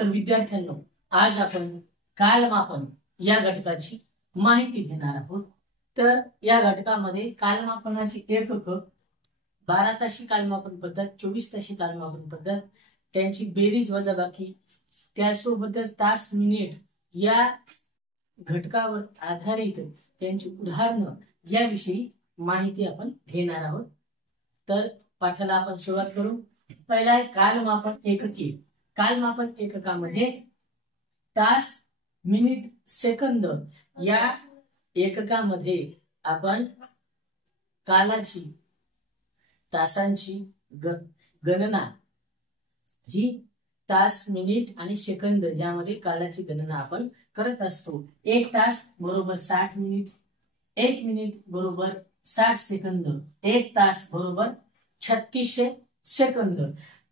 तर विद्यार्थ्यांनो, आज आपण कालमापन या घटकाची माहिती घेणार आहोत। तर या घटकामध्ये कालमापनाची एकक 12 ताशी कालमापन पद्धत, 24 ताशी कालमापन पद्धत, त्यांची बेरीज वजाबाकी, त्यासोबत तास मिनिट या घटकावर आधारित त्यांची उदाहरणं याविषयी माहिती आपण घेणार आहोत। तर पाठाला आपण सुरुवात करू। पहिला आहे कालमापन एकके। कालमापन एककामध्ये तास मिनिट सेकंद या एककामध्ये आपण कालाची तासांची गणना ही तास मिनिट आणि सेकंद यामध्ये कालाची गणना आपण करत असतो। 1 तास बरोबर 60 मिनिट, 1 मिनिट बरोबर 60 सेकंद, 1 तास बरोबर 3600 सेकंद।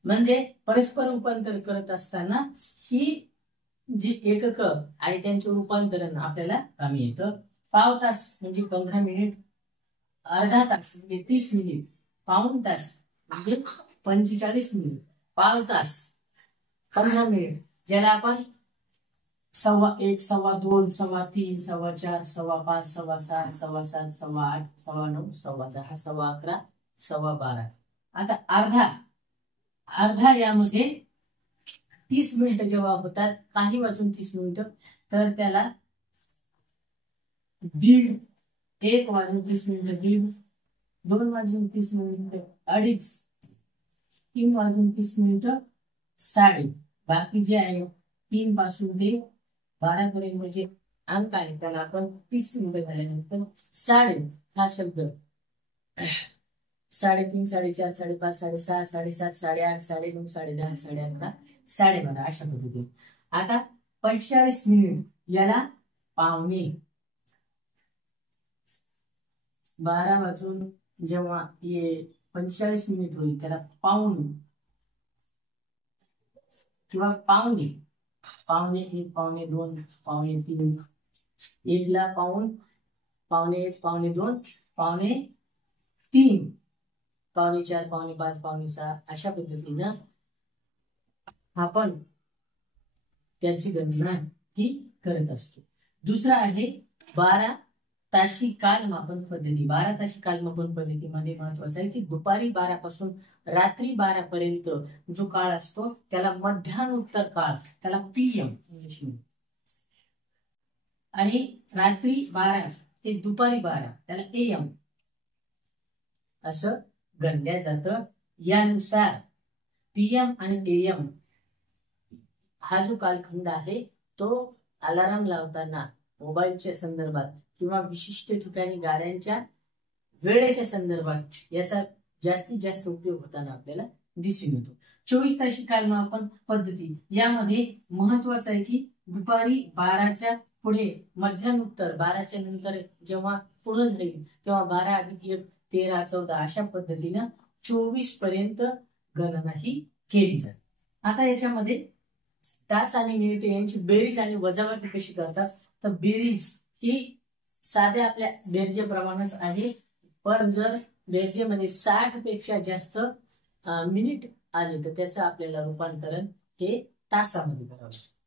म्हणजे परस्पर रूपांतर करत असताना ही जी एकक आणि त्यांचे रूपांतरण आपल्याला कामी येतं। पाव तास म्हणजे 15 मिनिट, अर्धा तास म्हणजे 30 मिनिट, पाऊण तास म्हणजे 45 मिनिट, पाव तास 15 मिनिट, ज्याला आपण 1.15, 2.15, 3, 4.15, 5.15, 6.15, 7.15, 7.15, 8.15, 9.15, 10.15, 11.15, 12. आता अर्धा यामध्ये 30 मिनिट जेव्हा होतात, काही वाजून 30 मिनिट, तर त्याला दीड, 1 वाजून 30 मिनिट दीड, 2 वाजून 30 मिनिट अडीच, 3 वाजून 30 मिनिट साडे, बाकी जे आहे 3 पासून ते 12 पर्यंत म्हणजे अंक आहे, त्याला आपण 30 मिनिट झाल्यानंतर साडे हा शब्द 3.5, 4.5, 5.5, 6.5, 7.5, 8.5, 9.5, 10.5, 11.5, 12.5 अशा पद्धतीने। आता 45 मिनिट याला पावणे, 12 वाजून जेव्हा 45 मिनिट होईल त्याला पाऊण किंवा पावणे, पावणे 1, पावणे 2, पावणे 3, 1 ला पाऊण, पावणे 1, पावणे 2, पावणे 3, पावणे 4, पावणे 5, पावणे 6 अशा पद्धतीनं आपण त्याची गणना ही करत असतो। दुसरा आहे 12 ताशी कालमापन पद्धती। 12 ताशी कालमापन पद्धतीमध्ये महत्वाचं आहे की दुपारी 12 पासून रात्री 12 पर्यंत जो काळ असतो त्याला मध्यान्ह काळ, त्याला पीएम इंग्लिश मध्ये, आणि रात्री 12 ते दुपारी 12 त्याला एएम असं गणल्या जातं। यानुसार पीएम आणि एएम हा जो कालखंड आहे तो अलार्म लावताना, मोबाईलच्या संदर्भात किंवा विशिष्ट ठिकाणी गाड्यांच्या वेळेच्या संदर्भात याचा जास्तीत जास्त उपयोग होताना आपल्याला दिसून येतो। 24 ताशी कालमापन पद्धती यामध्ये महत्वाचं आहे की दुपारी 12च्या पुढे मध्यान्ह 12च्या नंतर जेव्हा पूर्ण झाली तेव्हा 12 अधिक 1 13 14 अशा पद्धतीनं 24 पर्यंत गणना ही केली जाते। आता याच्यामध्ये तास आणि मिनिट यांची बेरीज आणि वजाबाकी कशी करतात, तर बेरीज ही साध्या आपल्या बेरजेप्रमाणेच आहे, पण जर बेरजेमध्ये 60 पेक्षा जास्त मिनिट आले तर त्याचं आपल्याला रूपांतरण हे तासामध्ये करावं लागतं।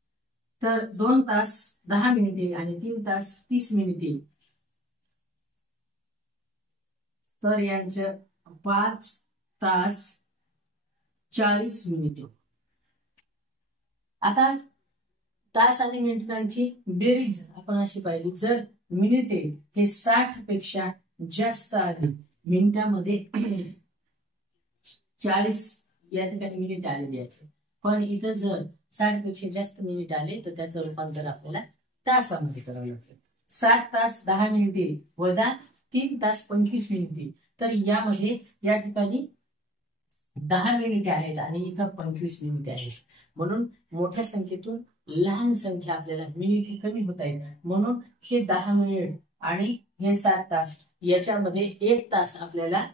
तर 2 तास 10 मिनिटे आणि 3 तास 30 मिनिटे, तर यांचं 5 तास 40 मिनिटे। आता तास आणि मिनिटांची बेरीज आपण अशी पाहिली, जर मिनिटे हे 60 पेक्षा जास्त आले, मिनिटामध्ये 40 या ठिकाणी मिनिट आलेली आहे, पण इथं जर 60 पेक्षा जास्त मिनिट आले तर त्याचं रूपांतर आपल्याला तासामध्ये करावं लागतं। 7 तास 10 मिनिटे वजा 3 तास 25 मिनिटे, तर यामध्ये या ठिकाणी 10 मिनिटे आहेत आणि इथं 25 मिनिटे आहेत, म्हणून मोठ्या संख्येतून लहान संख्या आपल्याला मिनिट कमी होत आहेत, म्हणून हे 10 मिनिट आणि हे 7 तास याच्यामध्ये 1 तास आपल्याला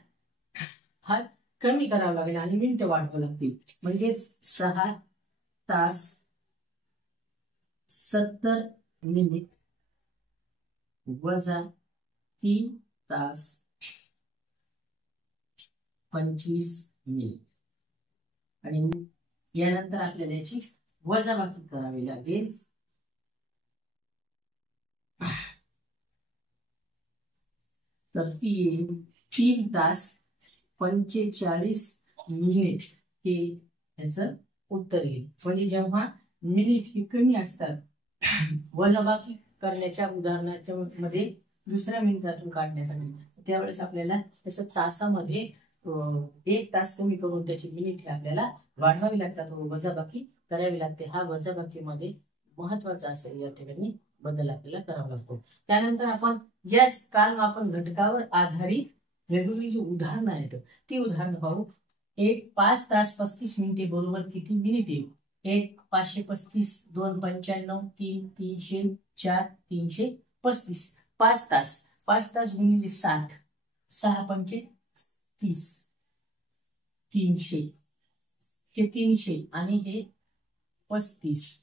हा कमी करावा लागेल आणि मिनिट वाढवावी लागतील, म्हणजेच 6 तास 70 मिनिट वजा 3 तास 25 मिनिट, आणि यानंतर आपल्याला याची वजाबाकी करावी लागेल. तर ती 3 तास 45 मिनिट हे याचं उत्तर येईल. म्हणजे जेव्हा मिनिट ही कमी असतात वजाबाकी करण्याच्या उदाहरणाच्या मध्ये दुसऱ्या मिनिटातून काढण्यासाठी, त्यावेळेस आपल्याला त्याचं तासामध्ये 1 तास कमी करून त्याची मिनिट हे आपल्याला वाढवावी लागतात व वजाबाकी करावी लागते. हा वजाबाकीमध्ये महत्वाचा असेल या ठिकाणी बदल आपल्याला करावा लागतो. त्यानंतर आपण याच कालमापन घटकावर आधारित वेगवेगळी जी उदाहरणं आहेत ती उदाहरणं पाहू. 5 तास 35 मिनिटे बरोबर किती मिनिटे? 1 535, 2 95, 3 300, 4 335. 5 तास गुणिले 60, 6 पंचे 30, 300, हे 300 आणि हे 35,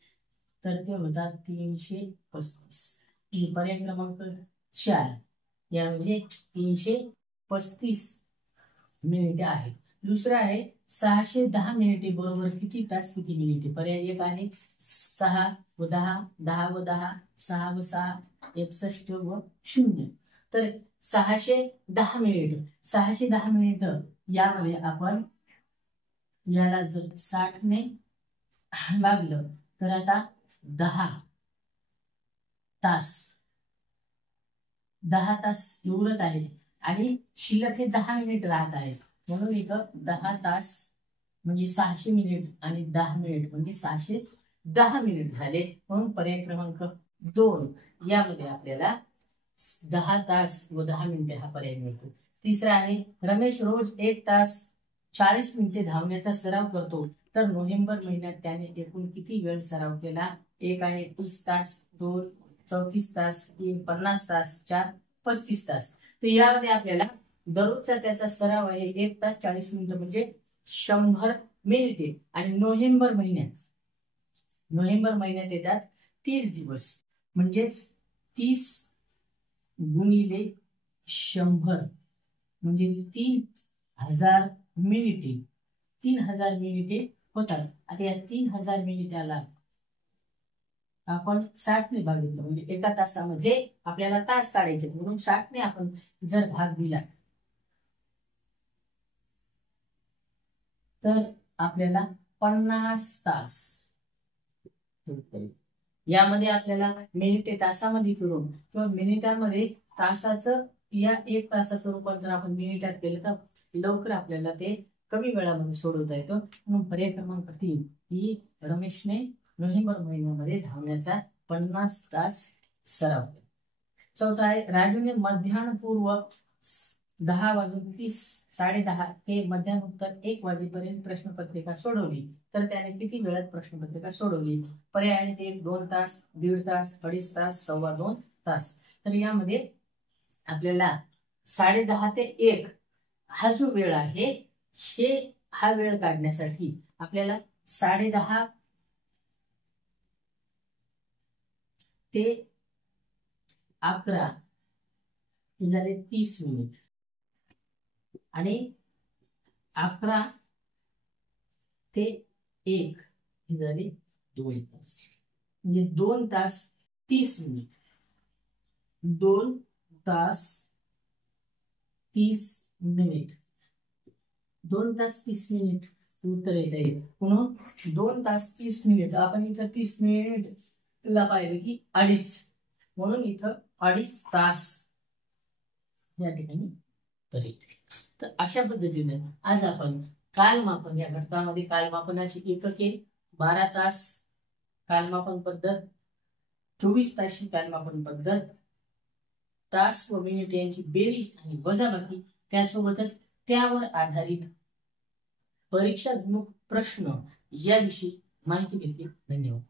तर ते होतात 335. पर्याय क्रमांक 4 यामध्ये 335 मिनिटे आहेत. दुसरा आहे 610 मिनिटे बरोबर किती तास किती मिनिटे? पर्याय 1 आहे 6 व 10, 10 व 10, 6 व 6, 61 व 0. तर 610 मिनिट यामध्ये आपण याला जर 60 ने भागलं तर आता 10 तास उरत आहे आणि शिल्लक हे 10 मिनिट राहत आहेत. म्हणून इथं 10 तास म्हणजे 600 मिनिट आणि 10 मिनिट म्हणजे 610 मिनिट झाले. म्हणून पर्याय क्रमांक 2 यामध्ये आपल्याला 10 तास व 10 मिनिटे हा पर्याय मिळतो. तिसरा आहे रमेश रोज 1 तास 40 मिनिटे धावण्याचा सराव करतो, तर नोव्हेंबर महिन्यात त्याने एकूण किती वेळ सराव केला? 1 आहे 30 तास, 2 34 तास, 3 50 तास, 4 35 तास. तर यामध्ये आपल्याला दररोजचा त्याचा सराव आहे 1 तास 40 मिनिटं म्हणजे 100 मिनिटे. आणि नोव्हेंबर महिन्यात येतात 30 दिवस, म्हणजेच 30 गुणिले 100 म्हणजे 3000 मिनिटे. 3000 मिनिटे होतात. आता या 3000 मिनिटाला आपण 60 ने भागितलं म्हणजे एका तासामध्ये आपल्याला तास काढायचे, म्हणून 60 ने आपण जर भाग दिला तर आपल्याला 50 तास. यामध्ये आपल्याला मिनिटे तासामध्ये करून किंवा मिनिटांमध्ये तासाचं या 1 तासाचं रूपांतर आपण मिनिटात केलं तर लवकर आपल्याला ते कमी वेळामध्ये सोडवता येतं. म्हणून पर्याय क्रमांक 3 ही रमेशने नोव्हेंबर महिन्यामध्ये धावण्याचा 50 तास सराव केला. चौथा आहे राजूने मध्यान्हपूर्व 10:30 10:30 ते मध्यान्होत्तर 1 वाजेपर्यंत प्रश्नपत्रिका सोडवली, तर त्याने किती वेळात प्रश्नपत्रिका सोडवली? पर्याय आहेत 1 2 तास, 1.5 तास, 2.5 तास, 2.25 तास. तर यामध्ये आपल्याला 10:30 ते 1 हा जो वेळ आहे हा वेळ काढण्यासाठी आपल्याला 10:30 ते 11 हे झाले 30 मिनिट आणि 11 ते 1 हे झाले 2 तास, म्हणजे 2 तास 30 मिनिट. 2 तास 30 मिनिट 2 तास 30 मिनिट उत्तर येईल. म्हणून 2 तास 30 मिनिट आपण इथं 30 मिनिट ला पाहिजे की 2.5, म्हणून इथं 2.5 तास या ठिकाणी तरी. तर अशा पद्धतीने आज आपण कालमापन या घटकामध्ये कालमापनाची एकके 12 तास कालमापन पद्धत, 24 ताशी कालमापन पद्धत, तास व मिनिट यांची बेरीज आणि वजाबाकी, त्यासोबतच त्यावर आधारित परीक्षात्मक प्रश्न याविषयी माहिती घेतली. धन्यवाद.